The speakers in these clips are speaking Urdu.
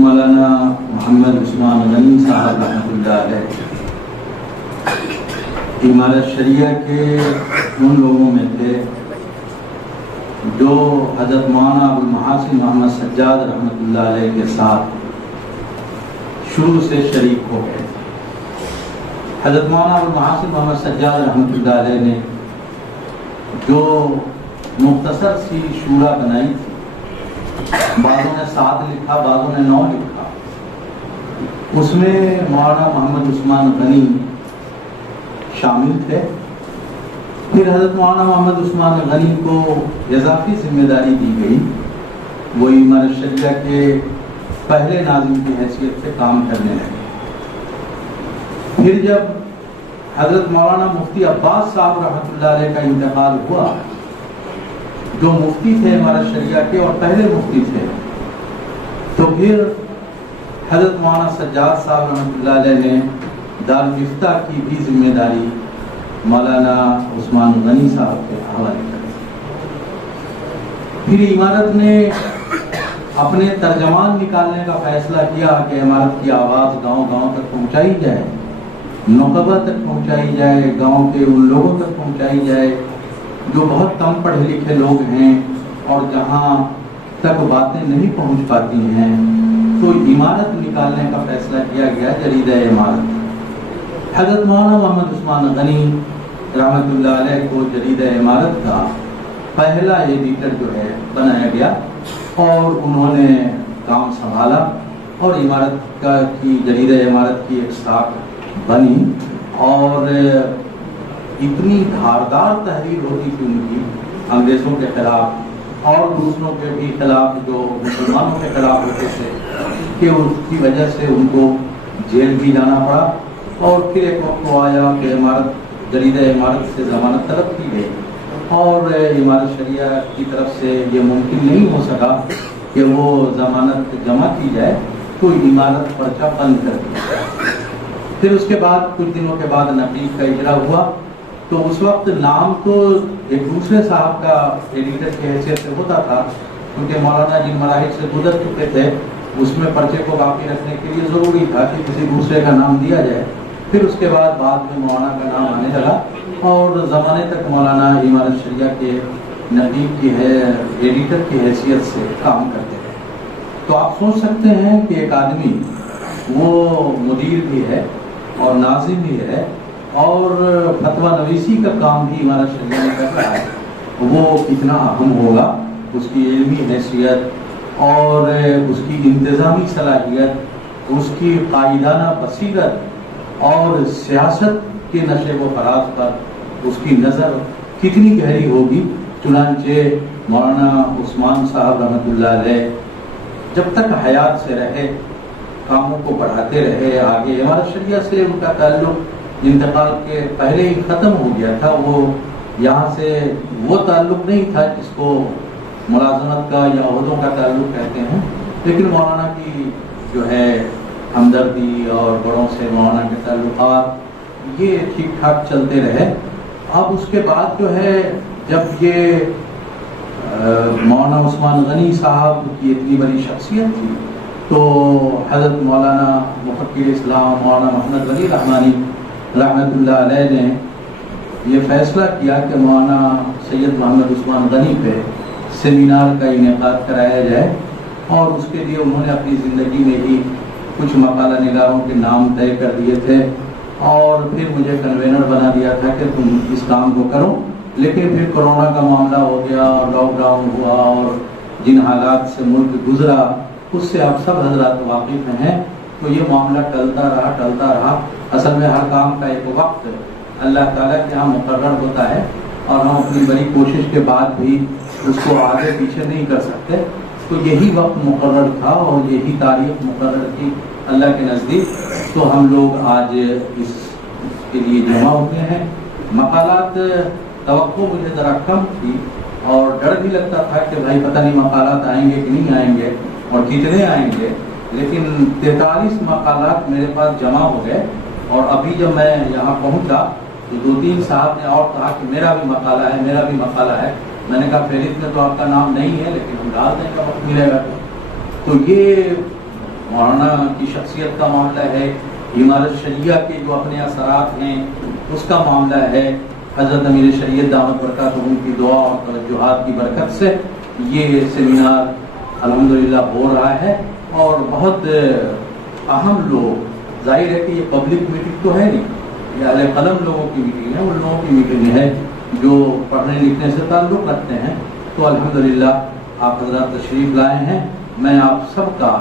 مولانا محمد عثمان غنی صاحب رحمۃ اللہ علیہ عمارت شریعہ کے ان لوگوں میں تھے جو حضرت مولانا ابوالمحاسن محمد سجاد رحمۃ اللہ علیہ کے ساتھ شروع سے شریک ہو گئے. حضرت مولانا ابوالمحاسن محمد سجاد رحمۃ اللہ علیہ نے جو مختصر سی شورا بنائی تھی، بعضوں نے 7 لکھا، بعضوں نے 9 لکھا، اس میں مولانا محمد عثمان غنی شامل تھے. پھر حضرت مولانا محمد عثمان غنی کو اضافی ذمہ داری دی گئی، وہ عمارت شریعہ کے پہلے ناظم کی حیثیت سے کام کرنے لگے. پھر جب حضرت مولانا مفتی عباس صاحب رحمۃ اللہ علیہ کا انتقال ہوا، جو مفتی تھے عمارت شریعہ کے اور پہلے مفتی تھے، تو پھر حضرت مولانا سجاد صاحب رحمۃ اللہ علیہ نے دارالمفتاح کی بھی ذمہ داری مولانا عثمان غنی صاحب کے حوالے کر دی. پھر عمارت نے اپنے ترجمان نکالنے کا فیصلہ کیا کہ عمارت کی آواز گاؤں گاؤں تک پہنچائی جائے، نقبہ تک پہنچائی جائے، گاؤں کے ان لوگوں تک پہنچائی جائے جو بہت کم پڑھے لکھے لوگ ہیں اور جہاں تک باتیں نہیں پہنچ پاتی ہیں. تو عمارت نکالنے کا فیصلہ کیا گیا جریدہ عمارت. حضرت مولانا محمد عثمان غنی رحمۃ اللہ علیہ کو جریدہ عمارت کا پہلا ایڈیٹر جو ہے بنایا گیا اور انہوں نے کام سنبھالا اور عمارت کا کی جریدہ عمارت کی ایک ساکھ بنی اور اتنی دھاردار تحریر ہوتی تھی ان کی انگریزوں کے خلاف اور دوسروں کے بھی خلاف جو مسلمانوں کے خلاف ہوتے تھے کہ اس کی وجہ سے ان کو جیل بھی جانا پڑا. اور پھر ایک وقت تو آیا کہ جریدہ عمارت سے ضمانت طلب کی گئی اور عمارت شریعہ کی طرف سے یہ ممکن نہیں ہو سکا کہ وہ ضمانت جمع کی جائے، تو عمارت پرچہ بند کر دیا. پھر اس کے بعد کچھ دنوں کے بعد نقیب کا اجرا ہوا، تو اس وقت نام تو ایک دوسرے صاحب کا ایڈیٹر کی حیثیت سے ہوتا تھا، کیونکہ مولانا جن مراحل سے گزر چکے تھے اس میں پرچے کو باقی رکھنے کے لیے ضروری تھا کہ کسی دوسرے کا نام دیا جائے. پھر اس کے بعد میں مولانا کا نام آنے لگا اور زمانے تک مولانا عمارت شریعہ کے نقیب کی ہے ایڈیٹر کی حیثیت سے کام کرتے رہے. تو آپ سوچ سکتے ہیں کہ ایک آدمی وہ مدیر بھی ہے اور ناظم بھی ہے اور فتویٰ نویسی کا کام بھی عمارت شریعہ میں کر رہا ہے، وہ کتنا اہم ہوگا. اس کی علمی حیثیت اور اس کی انتظامی صلاحیت، اس کی قائدانہ بصیرت اور سیاست کے نشیب و فراز پر اس کی نظر کتنی گہری ہوگی. چنانچہ مولانا عثمان صاحب رحمۃ اللہ علیہ جب تک حیات سے رہے کاموں کو بڑھاتے رہے. آگے عمارت شریعہ سے ان کا تعلق انتقال کے پہلے ہی ختم ہو گیا تھا. وہ یہاں سے وہ تعلق نہیں تھا جس کو ملازمت کا یا عہدوں کا تعلق کہتے ہیں، لیکن مولانا کی جو ہے ہمدردی اور بڑوں سے مولانا کے تعلقات یہ ٹھیک ٹھاک چلتے رہے. اب اس کے بعد جو ہے جب یہ مولانا عثمان غنی صاحب کی اتنی بڑی شخصیت تھی تو حضرت مولانا مفکر اسلام مولانا محمد ولی رحمانی رحمۃ اللہ علیہ نے یہ فیصلہ کیا کہ مولانا سید محمد عثمان غنی پہ سیمینار کا انعقاد کرایا جائے اور اس کے لیے انہوں نے اپنی زندگی میں ہی کچھ مقالہ نگاروں کے نام طے کر دیے تھے اور پھر مجھے کنوینر بنا دیا تھا کہ تم اس کام کو کرو. لیکن پھر کورونا کا معاملہ ہو گیا اور لاک ڈاؤن ہوا اور جن حالات سے ملک گزرا اس سے آپ سب حضرات واقف ہیں. تو یہ معاملہ ٹلتا رہا. اصل میں ہر کام کا ایک وقت اللہ تعالیٰ کے یہاں مقرر ہوتا ہے اور ہم اپنی بڑی کوشش کے بعد بھی اس کو آگے پیچھے نہیں کر سکتے. تو یہی وقت مقرر تھا اور یہی تاریخ مقرر تھی اللہ کے نزدیک. تو ہم لوگ آج اس کے لیے جمع ہوئے ہیں. مقالات توقع مجھے ذرا کم تھی اور ڈر بھی لگتا تھا کہ بھائی پتہ نہیں مقالات آئیں گے کہ نہیں آئیں گے اور کتنے آئیں گے، لیکن 43 مقالات میرے پاس جمع ہو گئے. اور ابھی جب میں یہاں پہنچا تو 2-3 صاحب نے اور کہا کہ میرا بھی مقالہ ہے. میں نے کہا فہرست میں تو آپ کا نام نہیں ہے لیکن ہم ڈال دیں گے وقت ملے گا. تو یہ مولانا کی شخصیت کا معاملہ ہے، امارت شریعہ کے جو اپنے اثرات ہیں اس کا معاملہ ہے، حضرت امیر شریعت دامت برکاتہم کی دعا اور توجہات کی برکت سے یہ سیمینار الحمدللہ ہو رہا ہے، اور بہت اہم لوگ، ظاہر ہے کہ یہ پبلک میٹنگ تو ہے نہیں، یہ اہل قلم لوگوں کی میٹنگ ہے، ان لوگوں کی میٹنگ ہے جو پڑھنے لکھنے سے تعلق رکھتے ہیں، تو الحمدللہ آپ حضرات تشریف لائے ہیں۔ میں آپ سب کا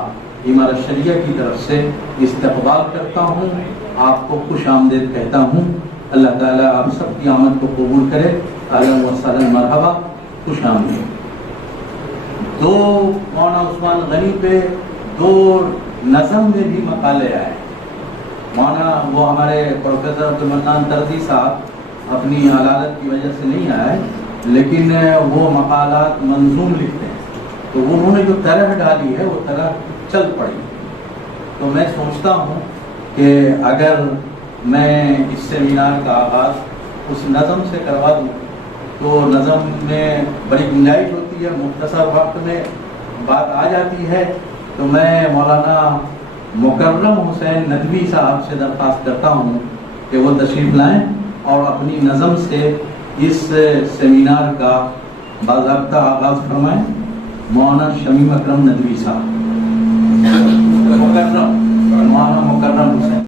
امارت شریعہ کی طرف سے استقبال کرتا ہوں، آپ کو خوش آمدید کہتا ہوں۔ اللہ تعالیٰ آپ سب کی آمد کو قبول کرے۔ اہلا و سہلا، مرحبا، خوش آمدید۔ دو مولانا عثمان غنی پہ دو نظم میں بھی مقالے آئے۔ مولانا وہ ہمارے پروفیسر عبدالمنان طرزی صاحب اپنی علالت کی وجہ سے نہیں آئے، لیکن وہ مقالات منظوم لکھتے ہیں، تو انہوں نے جو طرح ڈالی ہے وہ طرح چل پڑی۔ تو میں سوچتا ہوں کہ اگر میں اس سیمینار کا آغاز اس نظم سے کروا دوں تو نظم میں بڑی گنجائش ہوتی ہے، مختصر وقت میں بات آ جاتی ہے، تو میں مولانا مکرم حسین ندوی صاحب سے درخواست کرتا ہوں کہ وہ تشریف لائیں اور اپنی نظم سے اس سیمینار کا باضابطہ آغاز فرمائیں۔ مولانا شمیم اکرم ندوی صاحب، مولانا مکرم حسین۔